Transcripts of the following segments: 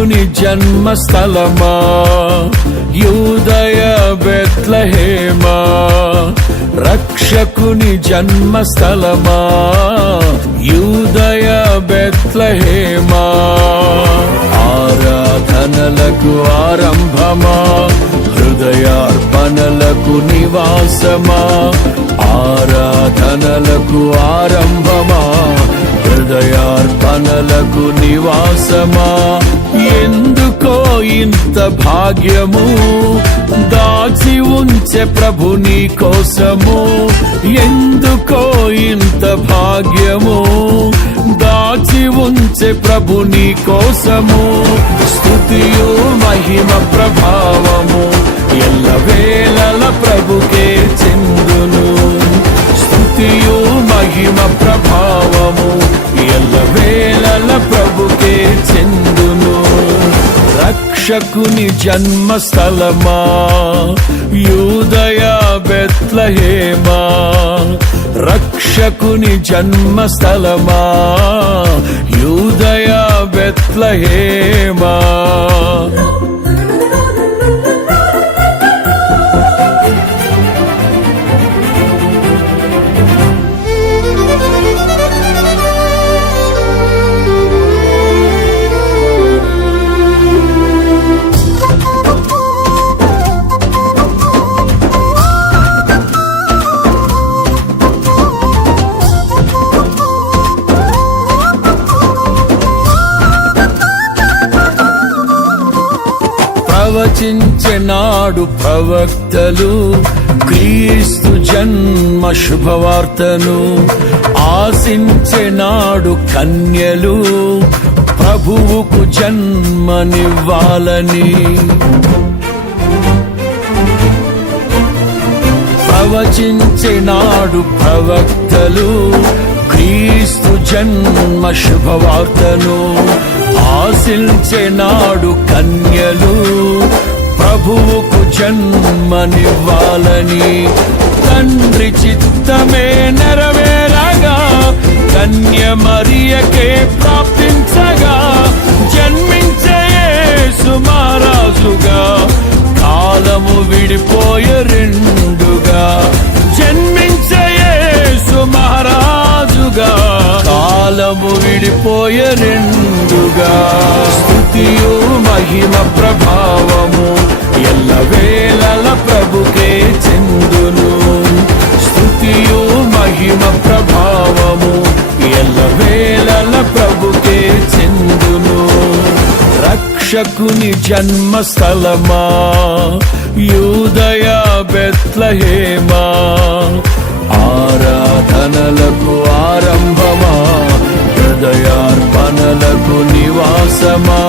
రక్షకుని జన్మస్థలమా యూదయ బెత్లెహేమా, రక్షకుని జన్మస్థలమా యూదయ బెత్లెహేమా. ఆరాధనలకు ఆరంభమా, హృదయార్పణలకు నివాసమా, ఆరాధనలకు ఆరంభమా, హృదయార్పణలకు నివాసమా. ఎందుకో ఇంత భాగ్యము దాచి ఉంచే ప్రభు నీ కోసము, ఎందుకో ఇంత భాగ్యము దాచి ఉంచే ప్రభు నీ కోసము. స్తుతియు మహిమ ప్రభావము ఎల్లవేళల ప్రభుకే చెందును, స్తుతియు మహిమ ప్రభావము ఎల్లవేళల ప్రభుకే చెందును. రక్షకుని జన్మస్థలమా యూదయ బెత్లెహేమా, రక్షకుని జన్మస్థలమా యూదయ బెత్లెహేమా. ప్రవచించెనాడు ప్రవక్తలు క్రీస్తు జన్మ శుభవార్తను, ఆశించెనాడు కన్యలు ప్రభువుకు జన్మనివ్వాలని. ప్రవచించెనాడు ప్రవక్తలు క్రీస్తు జన్మ శుభవార్తను, ఆశించెనాడు కన్యలు ప్రభువుకు జన్మనివ్వాలని. తండ్రి చిత్తమే నెరవేరగా కన్య మరియకే ప్రాప్తించగా, జన్మించే యేసు మహారాజుగా కాలము విడిపోయే రెండుగా, జన్మించే యేసు మహారాజుగా కాలము విడిపోయే రెండుగా. స్తుతియు మహిమ ప్రభావము ఎల్లవేళల ప్రభుకే చెందును, స్తుతియు మహిమ ప్రభావము ఎల్లవేళల ప్రభుకే చెందును. రక్షకుని జన్మస్థలమా యూదయ బెత్లెహేమా, ఆరాధనలకు ఆరంభమా, హృదయార్పణలకు నివాసమా.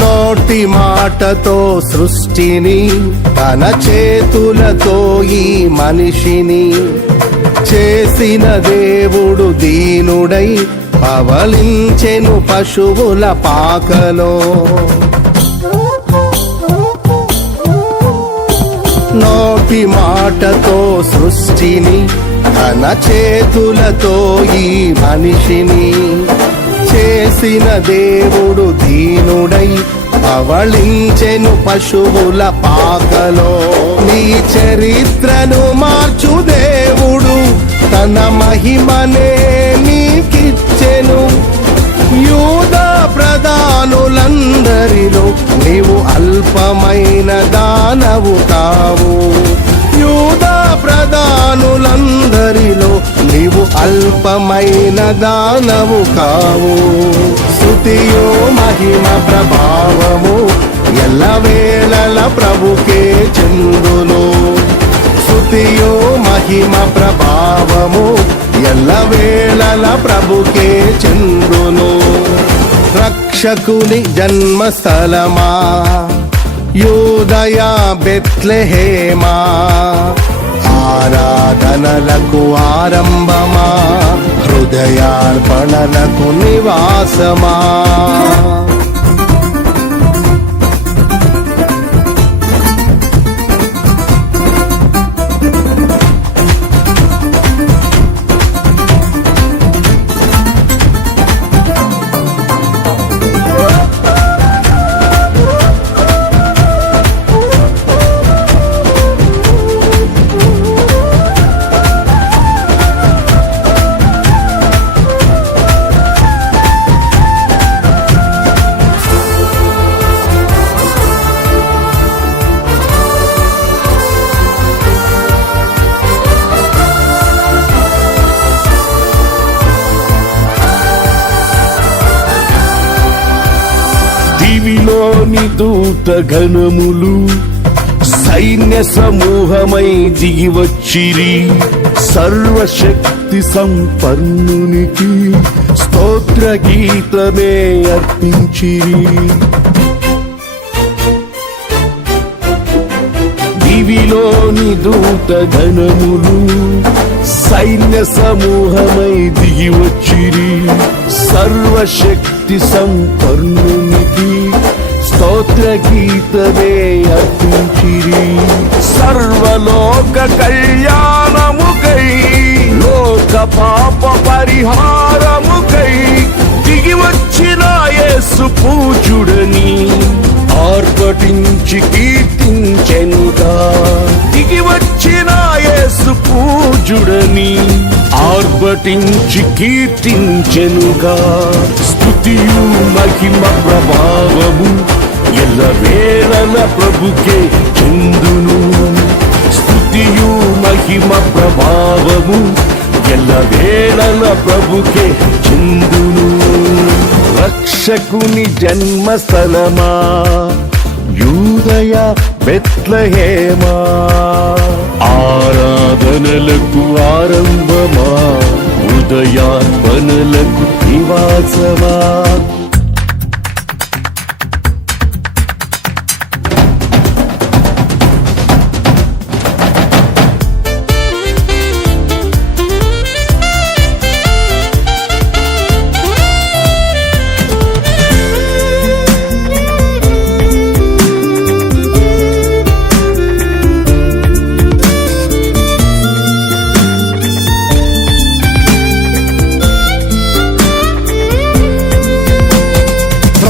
నోటి మాటతో సృష్టిని, తన చేతులతో ఈ మనిషిని చేసిన దేవుడు దీనుడై పవలించెను పశువుల పాకలో. నోటి మాటతో సృష్టిని, తన చేతులతో ఈ మనిషిని చేసిన దేవుడు దీనుడై పవళించెను పశువుల పాకలో. నీ చరిత్రను మార్చు దేవుడు తన మహిమనే నీకిచ్చెను. యూదా ప్రధానులందరిలో నీవు అల్పమైన దానవు కావు. యూదా ప్రధానులందరిలో నీవు అల్పమైన దానవు కావు. స్తుతియు మహిమ ప్రభావము ఎల్లవేళల ప్రభుకే చెందును. స్తుతియు మహిమ ప్రభావము ఎల్లవేళల ప్రభుకే చెందును. రక్షకుని జన్మస్థలమా యూదయ బెత్లెహేమా, ఆరాధనలకు ఆరంభమా, హృదయార్పణలకు నివాసమా. దివిలోని దూత గణములు సైన్య సమూహమై దిగి వచ్చిరి. సర్వశక్తి సంపన్నునికి స్తోత్ర గీతమే అర్పించిరి. దివిలోని దూత గణములు సైన్య సమూహమై దిగి వచ్చిరి. సర్వశక్తి సంపన్నునికి స్తోత్ర గీతమే అర్పించిరి. సర్వలోక కళ్యాణముకై లోక పాప పరిహారముకై దిగి వచ్చిన యేసు పూజుడని ఆర్భటించి కీర్తించెనుగా. దిగి వచ్చిన యేసు పూజుడని ఆర్భటించి కీర్తించెనుగా. స్తుతియు మహిమ ప్రభావము ఎల్లవేళల ప్రభుకే చెందును. స్తుతియు మహిమ ప్రభావము ఎల్లవేళల ప్రభుకే చెందును. రక్షకుని జన్మస్థలమా యూదయ బెత్లెహేమా, ఆరాధనలకు ఆరంభమా, హృదయార్పణలకు నివాసమా.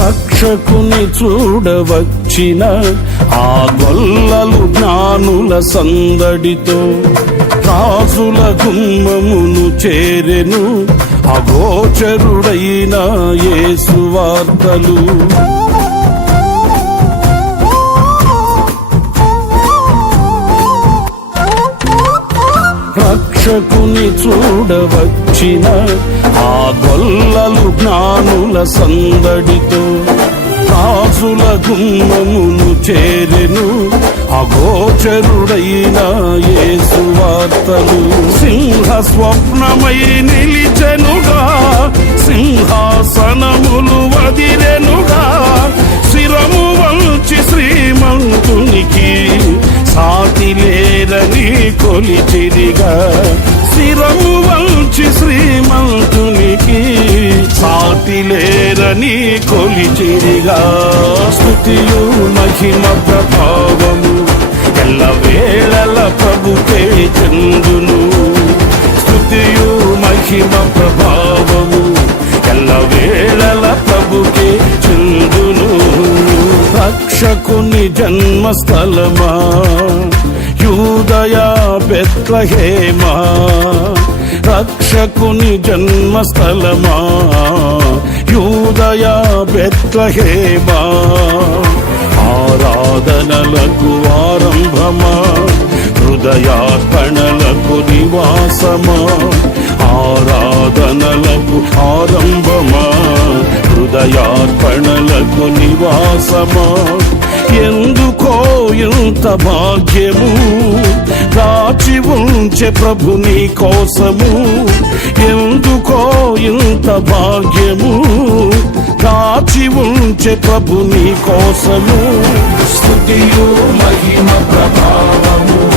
రక్షకుని చూడవచ్చిన ఆ గొల్లలు జ్ఞానుల సందడితో రాజుల గుమ్మమును చేరెను. అగోచరుడైన యేసు వార్తలు రక్షకుని చూడవచ్చిన ఆ గొల్లలు జ్ఞానుల సందడితో రాజుల గుమ్మమును చేరెను. అగోచరుడైన యేసు వార్తలు సింహ స్వప్నమై నిలిచెనుగా. సింహాసనములు వదిరెనుగా. శిరము వంచి శ్రీమంతునికి సాటి లేరని కొలిచిరిగా. శిరము వంచి శ్రీమంతునికి సాటి లేరని కొలిచిరిగా. స్తుతియు మహిమ ప్రభావము ఎల్లవేళల ప్రభుకే చెందును. స్తుతియు మహిమ ప్రభావము ఎల్లవేళల ప్రభుకే చెందును. రక్షకుని జన్మస్థలమా యూదయ బెత్లెహేమా, రక్షకుని జన్మస్థలమా యూదయ బెత్లెహేమా, ఆరాధనలకు ఆరంభమా, హృదయార్పణలకు నివాసమా, ఆరాధనలకు ఆరంభమా, హృదయార్పణలకు నివాసమా. ఎందుకో ఇంత భాగ్యము దాచి ఉంచే ప్రభు నీ కోసము. ఎందుకో ఇంత భాగ్యము దాచి ఉంచే ప్రభు నీ కోసము. స్తుతియు మహిమ ప్రభావము